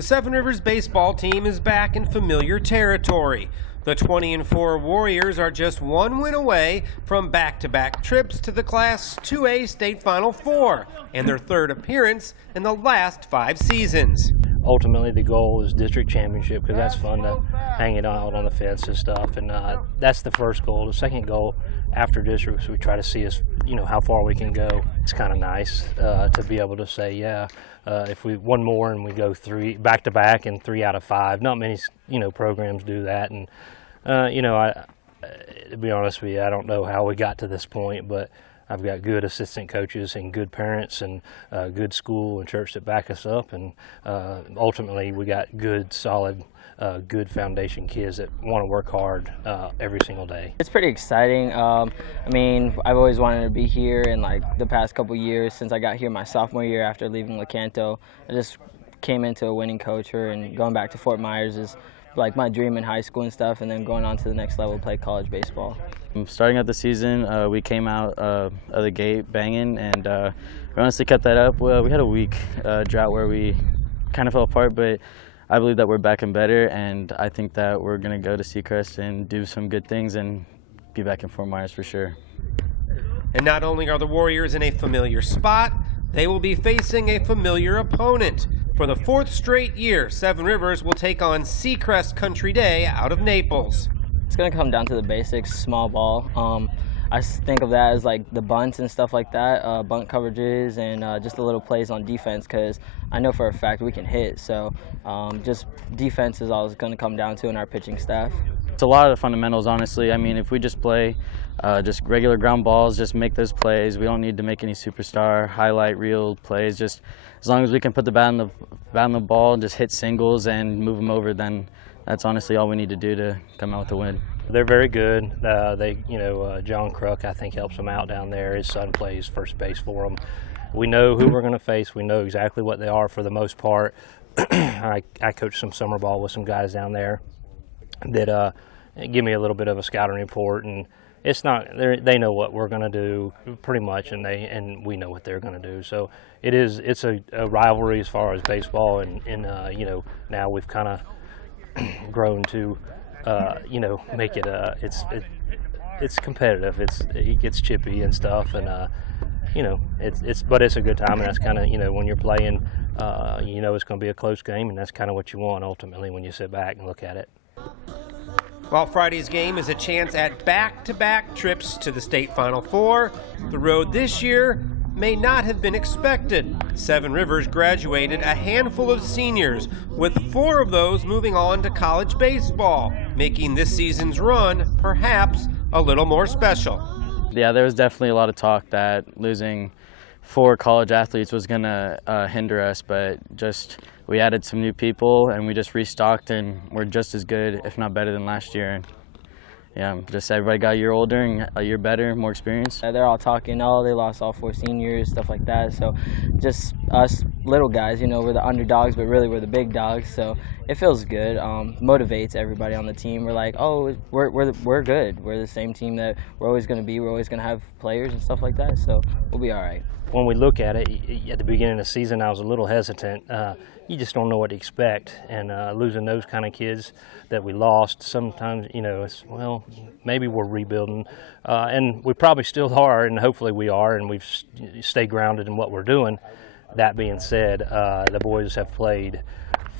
The Seven Rivers baseball team is back in familiar territory. The 20-4 Warriors are just one win away from back-to-back trips to the Class 2A State Final Four and their third appearance in the last 5 seasons. Ultimately, the goal is district championship because that's fun to hang it out on the fence and stuff, and that's the first goal. The second goal after districts, we try to see how far we can go. It's kind of nice to be able to say, if we one more and we go 3 back-to-back and 3 out of 5. Not many programs do that, and to be honest with you, I don't know how we got to this point, but I've got good assistant coaches and good parents and good school and church that back us up, and ultimately we got good, solid, good foundation kids that want to work hard every single day. It's pretty exciting. I've always wanted to be here, and the past couple years since I got here my sophomore year after leaving Lecanto, I just came into a winning culture, and going back to Fort Myers is my dream in high school and stuff, and then going on to the next level, play college baseball. Starting out the season, we came out of the gate banging, and we honestly kept that up. Well, we had a week drought where we kind of fell apart, but I believe that we're back and better, and I think that we're going to go to Seacrest and do some good things and be back in Fort Myers for sure. And not only are the Warriors in a familiar spot, they will be facing a familiar opponent. For the 4th straight year, Seven Rivers will take on Seacrest Country Day out of Naples. It's going to come down to the basics, small ball. I think of that as the bunts and stuff like that, bunt coverages, and just the little plays on defense, because I know for a fact we can hit. So just defense is all it's going to come down to in our pitching staff. It's a lot of the fundamentals, honestly. If we just play just regular ground balls, just make those plays. We don't need to make any superstar, highlight reel plays. Just as long as we can put the bat on the ball and just hit singles and move them over, then that's honestly all we need to do to come out with a win. They're very good. John Crook, I think, helps them out down there. His son plays first base for them. We know who we're going to face. We know exactly what they are for the most part. I coached some summer ball with some guys down there that give me a little bit of a scouting report, and it's not. They know what we're going to do pretty much, and we know what they're going to do. So it's a rivalry as far as baseball, and now we've kind of grown to make it it's competitive. It gets chippy and stuff, and but it's a good time, and that's kind of when you're playing, it's going to be a close game, and that's kind of what you want ultimately when you sit back and look at it. While Friday's game is a chance at back-to-back trips to the state Final Four, the road this year may not have been expected. Seven Rivers graduated a handful of seniors, with 4 of those moving on to college baseball, making this season's run perhaps a little more special. Yeah, there was definitely a lot of talk that losing 4 college athletes was going to hinder us, but we added some new people and we just restocked, and we're just as good, if not better, than last year. And yeah, just everybody got a year older and a year better, more experience. They're all talking, they lost all 4 seniors, stuff like that. So just us little guys, we're the underdogs, but really we're the big dogs. So it feels good, motivates everybody on the team. We're like, oh, we're good. We're the same team that we're always going to be. We're always going to have players and stuff like that. So we'll be all right. When we look at it, at the beginning of the season, I was a little hesitant. You just don't know what to expect, and losing those kind of kids that we lost, sometimes, maybe we're rebuilding, and we probably still are, and hopefully we are, and we've stayed grounded in what we're doing. That being said, the boys have played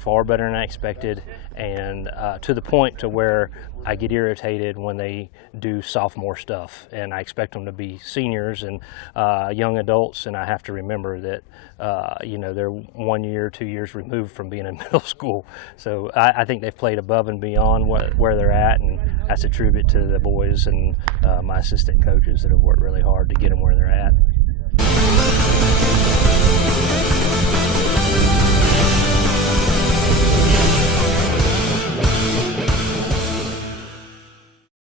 far better than I expected, and to the point to where I get irritated when they do sophomore stuff, and I expect them to be seniors and young adults, and I have to remember that they're 1 year, 2 years removed from being in middle school. So I think they've played above and beyond where they're at, and that's a tribute to the boys and my assistant coaches that have worked really hard to get them where they're at.